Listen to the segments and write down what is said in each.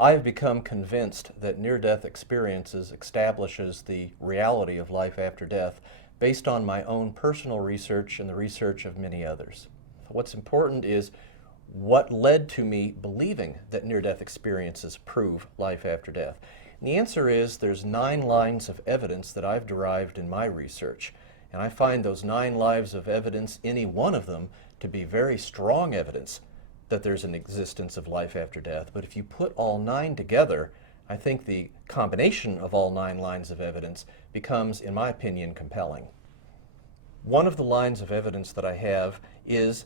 I have become convinced that near-death experiences establishes the reality of life after death based on my own personal research and the research of many others. What's important is what led to me believing that near-death experiences prove life after death. And the answer is there's 9 lines of evidence that I've derived in my research. And I find those 9 lines of evidence, any one of them, to be very strong evidence that there's an existence of life after death. But if you put all 9 together, I think the combination of all 9 lines of evidence becomes, in my opinion, compelling. One of the lines of evidence that I have is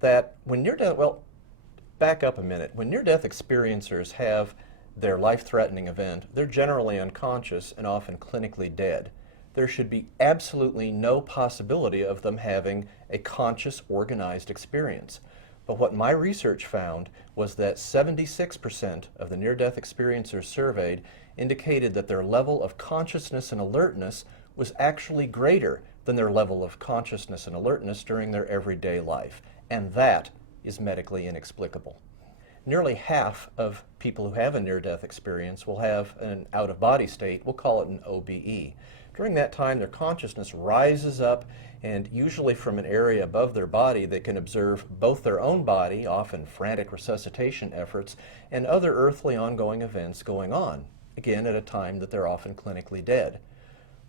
that when near-death, well, back up a minute. When near-death experiencers have their life-threatening event, they're generally unconscious and often clinically dead. There should be absolutely no possibility of them having a conscious, organized experience. But what my research found was that 76% of the near-death experiencers surveyed indicated that their level of consciousness and alertness was actually greater than their level of consciousness and alertness during their everyday life. And that is medically inexplicable. Nearly half of people who have a near-death experience will have an out-of-body state. We'll call it an OBE. During that time, their consciousness rises up, and usually from an area above their body, they can observe both their own body, often frantic resuscitation efforts, and other earthly ongoing events going on, again at a time that they're often clinically dead.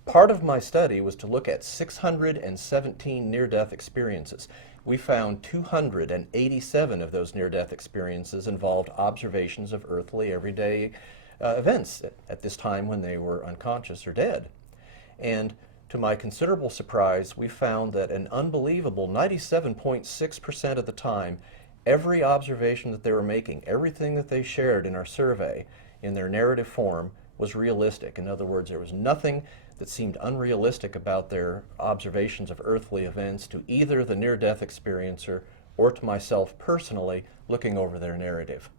Part of my study was to look at 617 near-death experiences. We found 287 of those near-death experiences involved observations of earthly, everyday events at this time when they were unconscious or dead. And to my considerable surprise, we found that an unbelievable 97.6% of the time, every observation that they were making, everything that they shared in our survey in their narrative form was realistic. In other words, there was nothing that seemed unrealistic about their observations of earthly events to either the near-death experiencer or to myself personally looking over their narrative.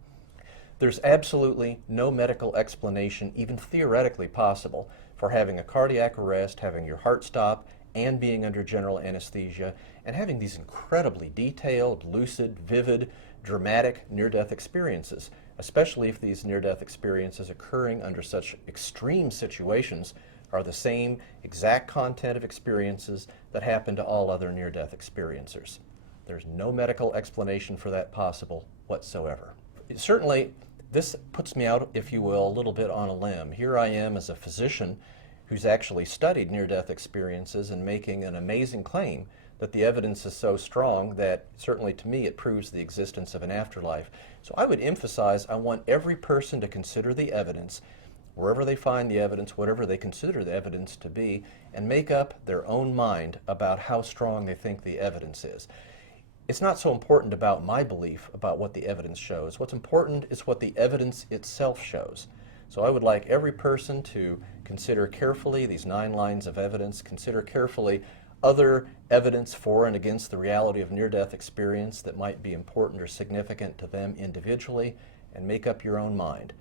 There's absolutely no medical explanation, even theoretically possible, for having a cardiac arrest, having your heart stop, and being under general anesthesia, and having these incredibly detailed, lucid, vivid, dramatic near-death experiences, especially if these near-death experiences occurring under such extreme situations are the same exact content of experiences that happen to all other near-death experiencers. There's no medical explanation for that possible whatsoever. Certainly, this puts me out, if you will, a little bit on a limb. Here I am as a physician who's actually studied near-death experiences and making an amazing claim that the evidence is so strong that certainly to me it proves the existence of an afterlife. So I would emphasize I want every person to consider the evidence, wherever they find the evidence, whatever they consider the evidence to be, and make up their own mind about how strong they think the evidence is. It's not so important about my belief about what the evidence shows. What's important is what the evidence itself shows. So I would like every person to consider carefully these 9 lines of evidence, consider carefully other evidence for and against the reality of near-death experience that might be important or significant to them individually, and make up your own mind.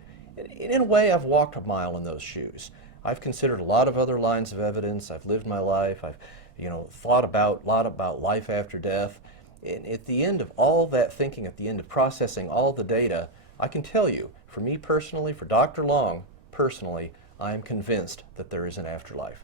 In a way, I've walked a mile in those shoes. I've considered a lot of other lines of evidence. I've lived my life. I've thought a lot about life after death. And at the end of all that thinking, at the end of processing all the data, I can tell you, for me personally, for Dr. Long personally, I am convinced that there is an afterlife.